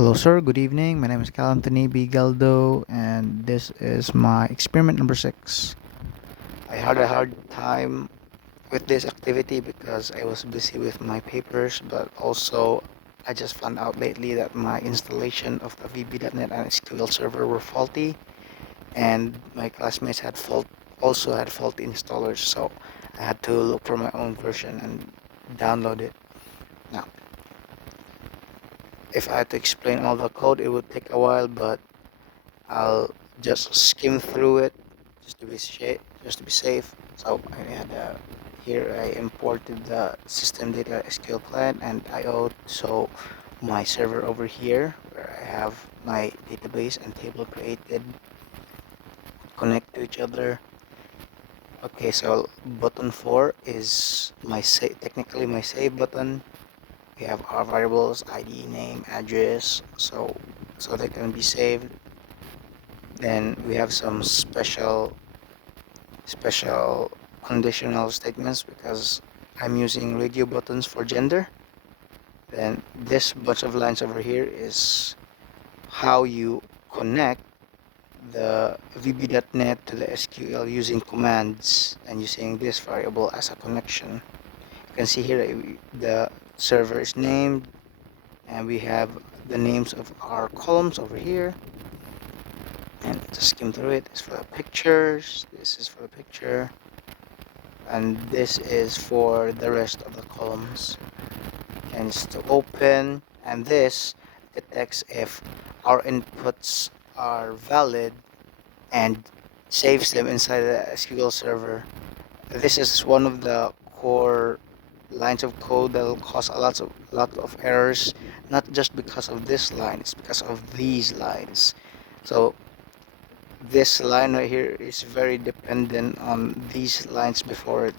Hello, sir. Good evening. My name is Galdo, and this is my experiment number 6. I had a hard time with this activity because I was busy with my papers, but also I just found out lately that my installation of the VB.NET and SQL server were faulty, and my classmates also had faulty installers, so I had to look for my own version and download it. Now, if I had to explain all the code, it would take a while, but I'll just skim through it just to be safe. So I had here I imported the system data SQL client and IO. So my server over here where I have my database and table created connect to each other. Okay, so button 4 is technically my save button. We have our variables ID, name, address, so they can be saved. Then we have some special conditional statements because I'm using radio buttons for gender. Then this bunch of lines over here is how you connect the VB.NET to the SQL using commands and using this variable as a connection. You can see here the server is named, and we have the names of our columns over here. And to skim through it is for the pictures, this is for the picture, and this is for the rest of the columns. And it's to open, and this detects if our inputs are valid and saves them inside the SQL server. This is one of the core lines of code that will cause lot of errors, not just because of this line, it's because of these lines. So this line right here is very dependent on these lines before it.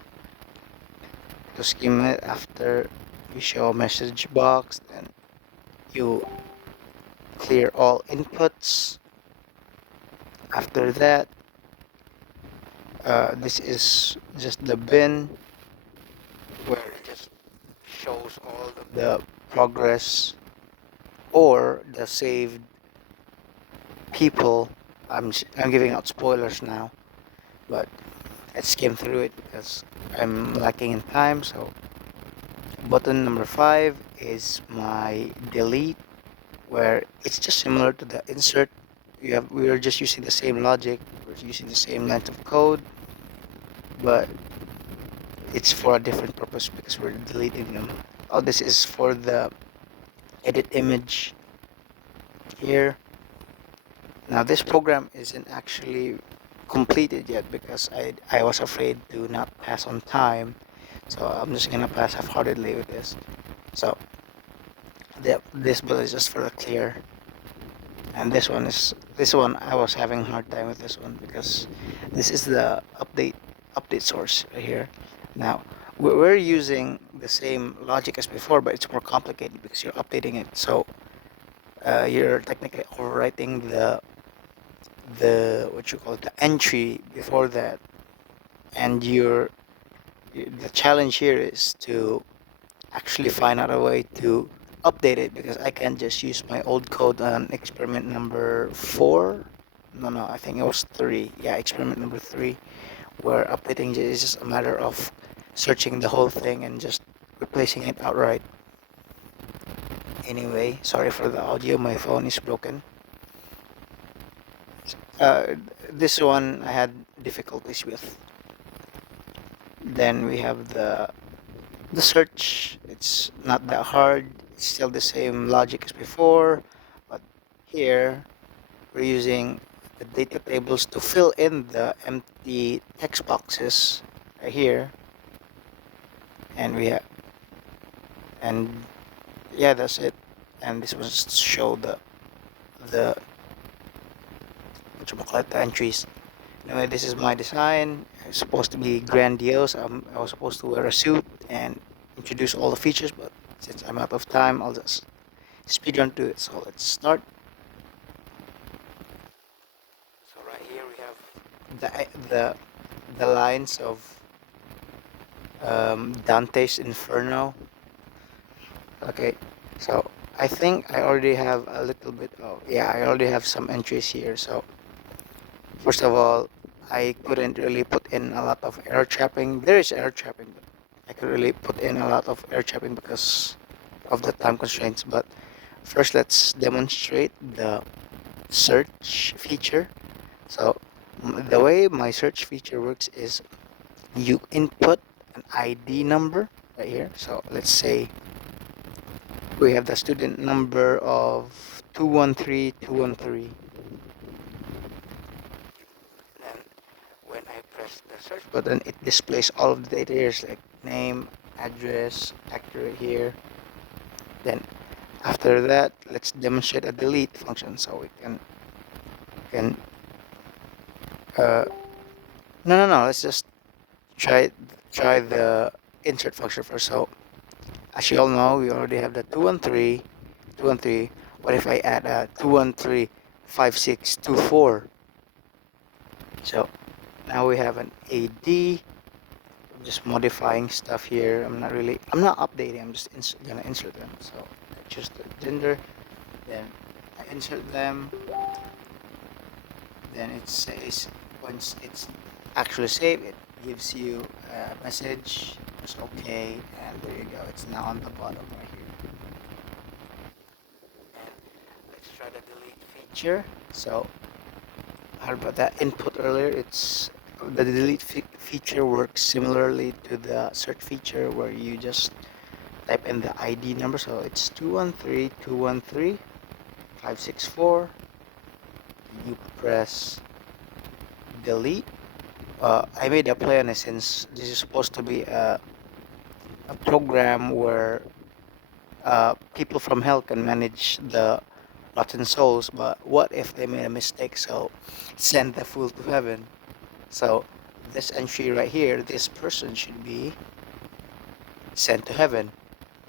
To skim it, after you show a message box, then you clear all inputs. After that, this is just the bin where it just shows all of the progress or the saved people. I'm giving out spoilers now, but let's skim through it because I'm lacking in time. So button number 5 is my delete, where it's just similar to the insert. We are just using the same logic, we're using the same length of code, but it's for a different purpose because we're deleting them. All this is for the edit image here. Now this program isn't actually completed yet because I was afraid to not pass on time, so I'm just gonna pass half-heartedly with this. So this bill is just for the clear, and this one I was having a hard time with this one because this is the update source right here. Now we're using the same logic as before, but it's more complicated because you're updating it. So you're technically overwriting the what you call it, the entry before that, and the challenge here is to actually find out a way to update it because I can't just use my old code on experiment number 4. No, I think it was 3. Yeah, experiment number 3, where updating is just a matter of searching the whole thing and just replacing it outright. Anyway, sorry for the audio, my phone is broken. Uh, this one I had difficulties with. Then we have the search. It's not that hard, it's still the same logic as before, but here we're using the data tables to fill in the empty text boxes right here, and we have and yeah, that's it. And this was to show the what you call it, the entries. Anyway, this is my design. It's supposed to be grandiose. I was supposed to wear a suit and introduce all the features, but since I'm out of time, I'll just speed run to it. So let's start. So right here we have the lines of Dante's Inferno. Okay, so I think I already have a little bit of, yeah, I already have some entries here. So first of all, I couldn't really put in a lot of air trapping. There is air trapping, but I could really put in a lot of air trapping because of the time constraints. But first, let's demonstrate the search feature. So the way my search feature works is you input an ID number right here. So let's say we have the student number of 213213. Then when I press the search button, it displays all of the data here, like name, address, accurate here. Then after that, let's demonstrate a delete function. So we can uh, no, let's just try the insert function first. So as you all know, we already have the 213. What if I add a 2135624? So now we have an AD. I'm just modifying stuff here. I'm not updating. I'm just gonna insert them. So I choose the gender, then I insert them. Then it says once it's actually saved, it gives you a message. It's okay, and there you go. It's now on the bottom right here. And let's try the delete feature. So how about that input earlier? It's the delete feature works similarly to the search feature where you just type in the ID number. So it's 213213564. You press delete. I made a play on it since this is supposed to be a program where people from hell can manage the rotten souls, but what if they made a mistake? So send the fool to heaven. So this entry right here, this person should be sent to heaven.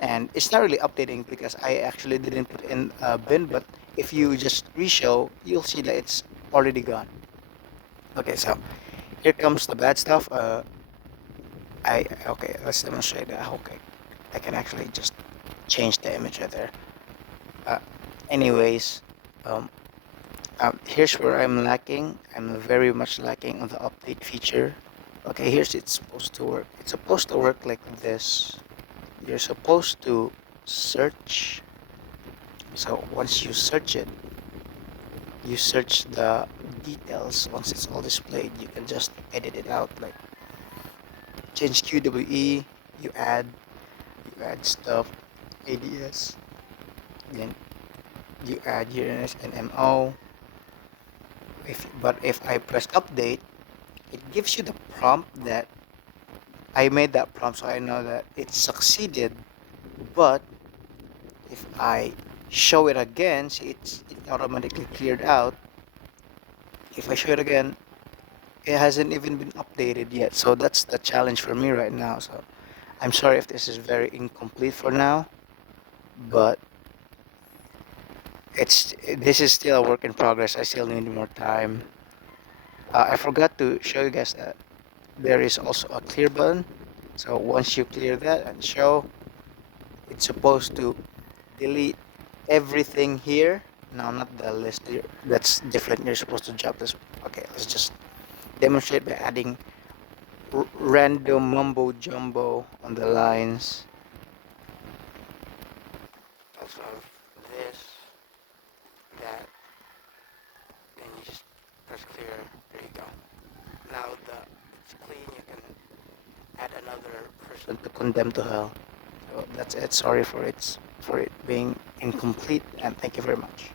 And it's not really updating because I actually didn't put in a bin, but if you just reshow, you'll see that it's already gone. Okay, so here comes the bad stuff. Okay, let's demonstrate that. Okay, I can actually just change the image right there. Uh, anyways, um, here's where I'm lacking. I'm very much lacking on the update feature. Okay, here's it's supposed to work. It's supposed to work like this. You're supposed to search. So once you search it, you search the details. Once it's all displayed, you can just edit it out. Like change QWE. You add stuff, ADS. Then you add UNS and MO. But if I press update, it gives you the prompt that I made that prompt, so I know that it succeeded. But if I show it again, see it automatically cleared out. If I show it again, it hasn't even been updated yet. So that's the challenge for me right now. So I'm sorry if this is very incomplete for now, but this is still a work in progress. I still need more time. I forgot to show you guys that there is also a clear button. So once you clear that and show, it's supposed to delete everything here. No, not the list here. That's different. You're supposed to drop this. Okay, let's just demonstrate by adding random mumbo jumbo on the lines. That's of this, that, then you just press clear. There you go. Now that it's clean, you can add another person to condemn to hell. So that's it. Sorry for it being incomplete, and thank you very much.